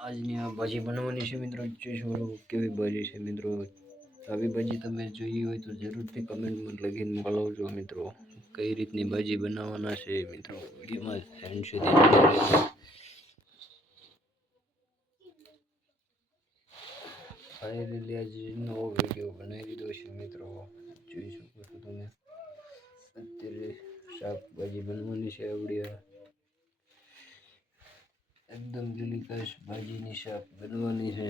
આજની આ ભાજી બનાવવાની છે મિત્રો. જોઈશું કેવી ભાજી છે મિત્રો. આવી ભાજી તમે જોઈ હોય તો જરૂરથી કમેન્ટમાં લખીને મોકલજો મિત્રો. કઈ રીતની ભાજી બનાવવાના છે મિત્રો, વિડીયોમાં એન્ડ સુધી ફાઇનલી આજે નવો વિડીયો બનાવી દીધો છે મિત્રો. જોઈ શકો છો તમે. અત્યારે શાકભાજી બનવાની છે આવડી એકદમ દિલકશ ભાજીની શાક બનવાની છે.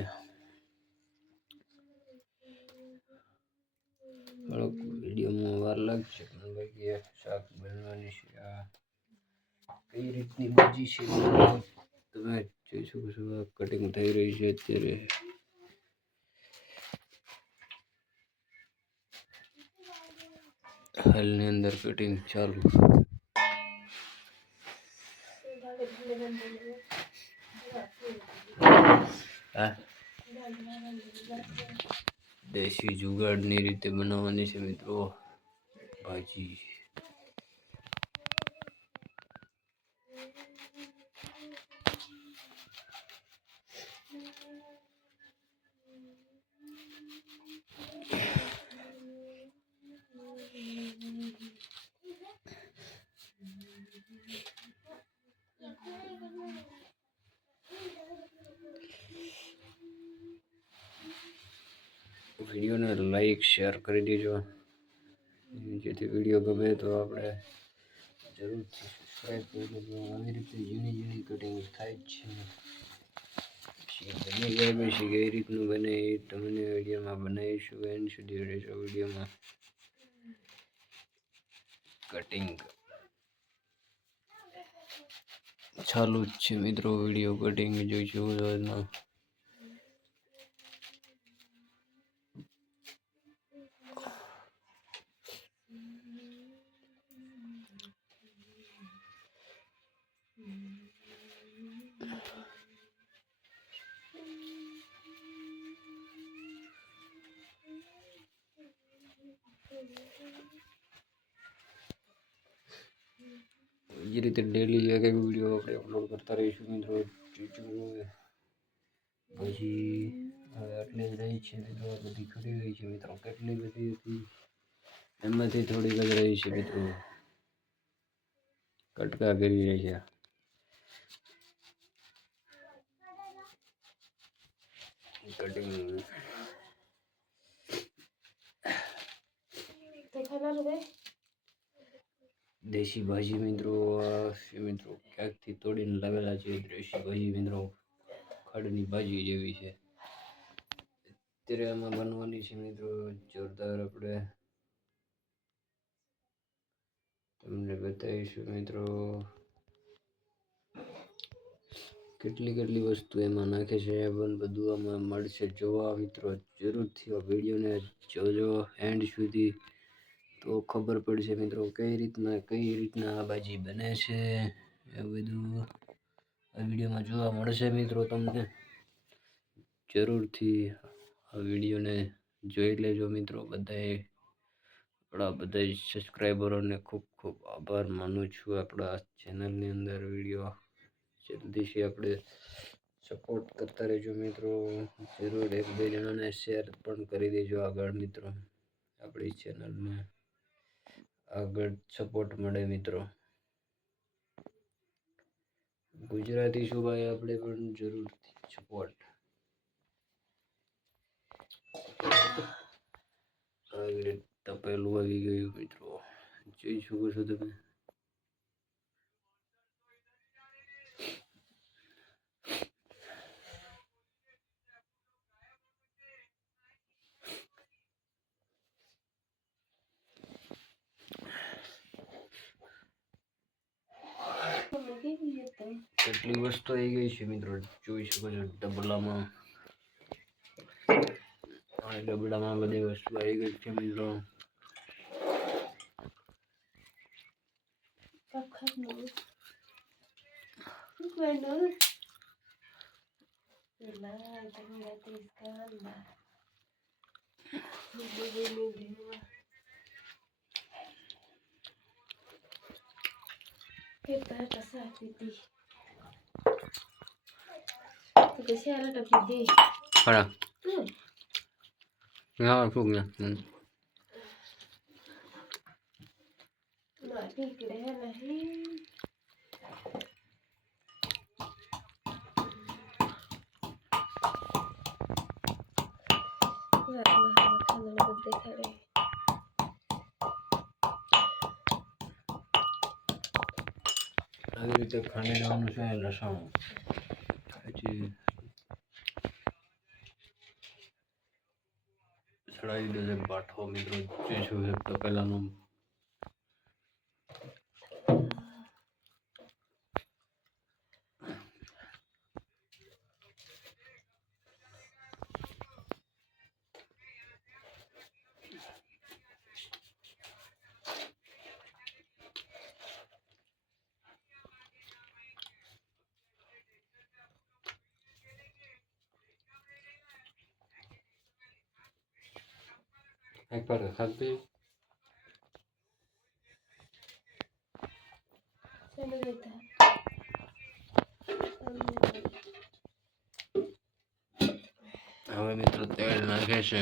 થોડોક વિડીયોમાં વાર લાગશે પણ બાકી શાક બનવાની છે. આ કઈ રીતની ભાજી છે તમે જોઈ શકો છો. કટિંગ થઈ રહી છે અત્યારે. હાલની અંદર કટિંગ ચાલુ. દેશી જુગાડની રીતે બનાવવાની છે મિત્રો ભાજી. વિડીયોને લાઈક શેર કરી દેજો, જેથી વિડીયો ગમે તો આપણે જરૂરથી સબસ્ક્રાઈબ કરી દેજો. આવી રીતે ઝીણી ઝીણી કટિંગ થાય જ છે. બની જાય પછી કઈ રીતનું બને એ તમને વિડીયોમાં બનાવીશું. એન્ડ સુધી રહેજો વિડીયોમાં. કટિંગ ચાલુ જ છે મિત્રો. વિડીયો કટિંગ જોઈશું આજમાં. એ રીતે ડેલી એક એક વિડીયો આપણે અપલોડ કરતા રહીશું મિત્રો. પછી હવે આટલી જ રહી છે મિત્રો. બધી ખરી રહી છે મિત્રો. કેટલી બધી હતી એમાંથી થોડીક જ રહી છે મિત્રો. કટકા કરી રહી છે. કટિંગ દેશી ભાજી મિત્રો. મિત્રો ક્યાંકથી તોડીને લાવેલા છે દેશી ભાજી મિત્રો. ખડની ભાજી જેવી છે. અત્યારે આમાં બનવાની છે મિત્રો જોરદાર. આપણે તમને બતાવીશું મિત્રો કેટલી કેટલી વસ્તુ એમાં નાખે છે. પણ બધું આમાં મળશે જોવા મિત્રો. જરૂરથી આ વિડીયોને જોજો એન્ડ સુધી, તો ખબર પડશે મિત્રો કઈ રીતના આ ભાજી બને છે. એ બધું આ વિડીયોમાં જોવા મળશે મિત્રો તમને. જરૂરથી આ વિડીયોને જોઈ લેજો મિત્રો. બધાએ આપણા બધા સબસ્ક્રાઈબરોને ખૂબ ખૂબ આભાર માનું છું. આપણા ચેનલની અંદર વિડીયો જલ્દીથી આપણે સપોર્ટ કરતા રહેજો મિત્રો. જરૂર એક બે જણાને શેર પણ કરી દેજો આગળ મિત્રો. આપણી ચેનલને આગળ સપોર્ટ મળે મિત્રો. ગુજરાતી શું ભાઈ, આપણે પણ જરૂરથી સપોર્ટ. આવી રીતે તપેલું આવી ગયું મિત્રો. જોઈ શકો છો તમે. કેટલી વસ્તુ આવી ગઈ છે મિત્રો. જોઈ શકો છો ડબલામાં. આ ડબલામાં બધી વસ્તુ આવી ગઈ છે મિત્રો. Para. Ngon không nhỉ? આવી રીતે ખાંડી લેવાનું છે લસણ પછી ચડાવી દીધો છે બાઠો મિત્રો જોઈશું છે તો પહેલાંનું એકવાર ખાતી હવે મિત્રો તેલ નાખે છે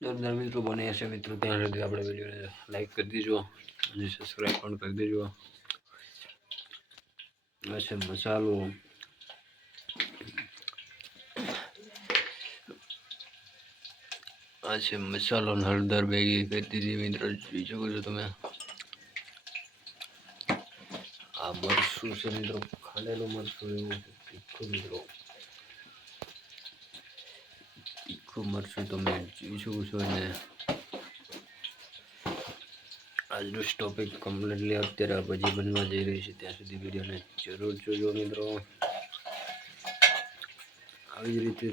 જોરદાર મિત્રો બને હશે મિત્રો ત્યાં સુધી આપણે વિડીયોને લાઈક કરી દેજો અને સબસ્ક્રાઈબ પણ કરી દેજો હશે મસાલો આ છે મસાલો હળદર ભેગી કરી દીધી મિત્રો જોઈ શકો છો તમે આ મરચું છે મિત્રો ખાંડેલું મરચું એવું તીખું મિત્રો તીખું મરચું તમે જોઈ શકો છો અને આજનો ટોપિક કમ્પ્લીટલી અત્યારે ભજી બનવા જઈ રહી છે ત્યાં સુધી વિડીયોને જરૂર જોજો મિત્રો આવી જ રીતે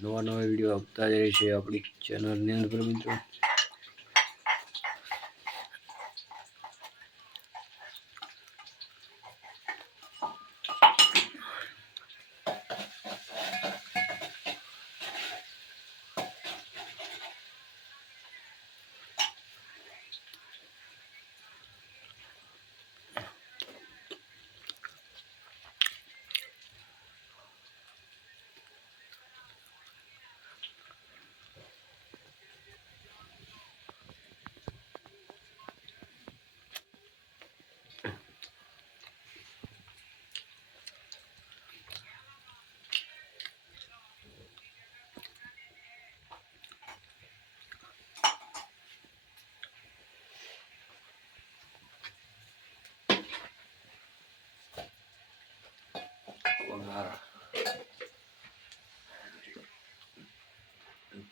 નવા નવા વિડીયો આપતા જ રહે છે આપણી ચેનલની અંદર મિત્રો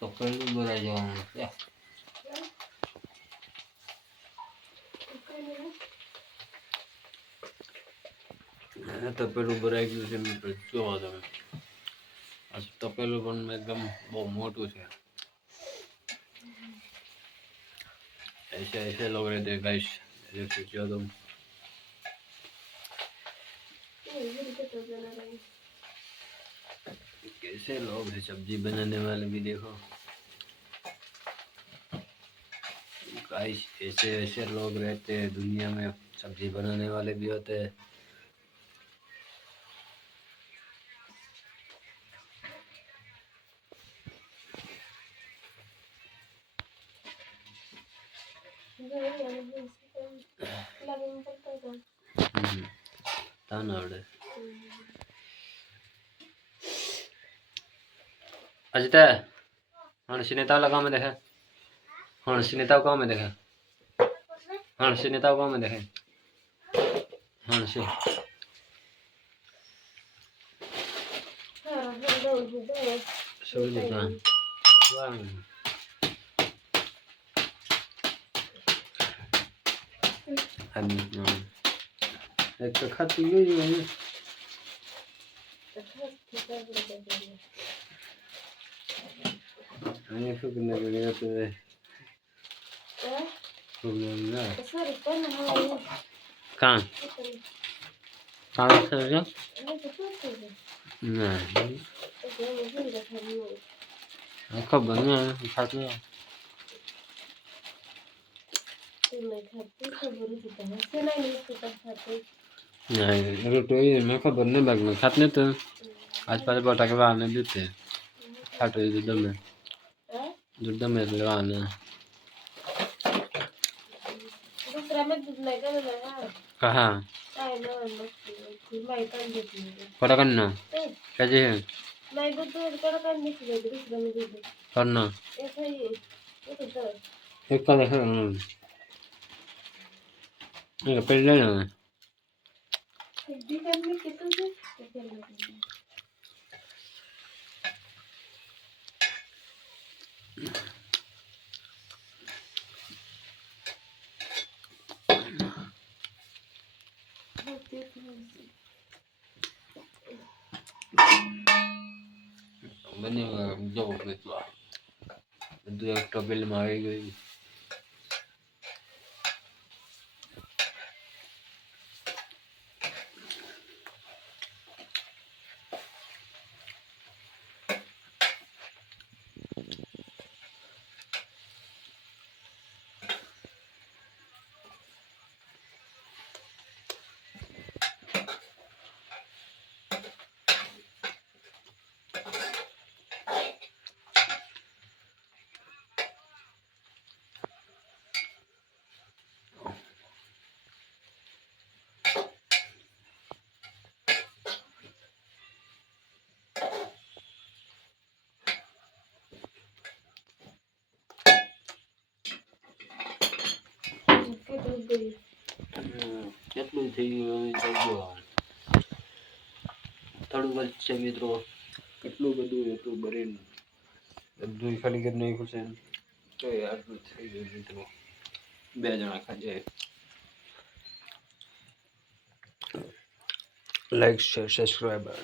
તો કઈ બોલાઈ જવાનું છે તપેલું ભરાઈ ગયું છે મિત્રો જોવો તમે આ તપેલું પણ એકદમ બહુ મોટું છે ऐसे ऐसे लोग रहते हैं गाइस देख सकते हो तुम कैसे लोग हैं सब्जी बनाने वाले भी देखो गाइस ऐसे ऐसे लोग रहते हैं दुनिया में सब्जी बनाने वाले भी होते हैं तानावड़े अजित हणसी नेता लगा में देखे हणसी नेता गाँव में देखे हणसी नेता गाँव में देखे हणसी सूर्य एक तो खाती गई है અહીંયા શું કરીને ગયા તો પ્રોબ્લેમ ના કાં કાં સર ના ખબર નહીં ખાતું नहीं तो ये मैं खबर नहीं बैग में खाते तो आज पास बटा के आने देते खाते दूध में लगाने कहाँ पता करना कैसे है करना एक का देखा ये पहले ना बने जो मित्रों બધું એક ટોપેલમાં આવી ગયું કેટલું થઈ ગયું થોડું વચ્ચે મિત્રો કેટલું બધું હતું ભરીને બધું ખાલી કરી નાખ્યું છે તો આટલું થઈ ગયું મિત્રો 2 જણા ખાજે લાઈક શેર સબસ્ક્રાઇબર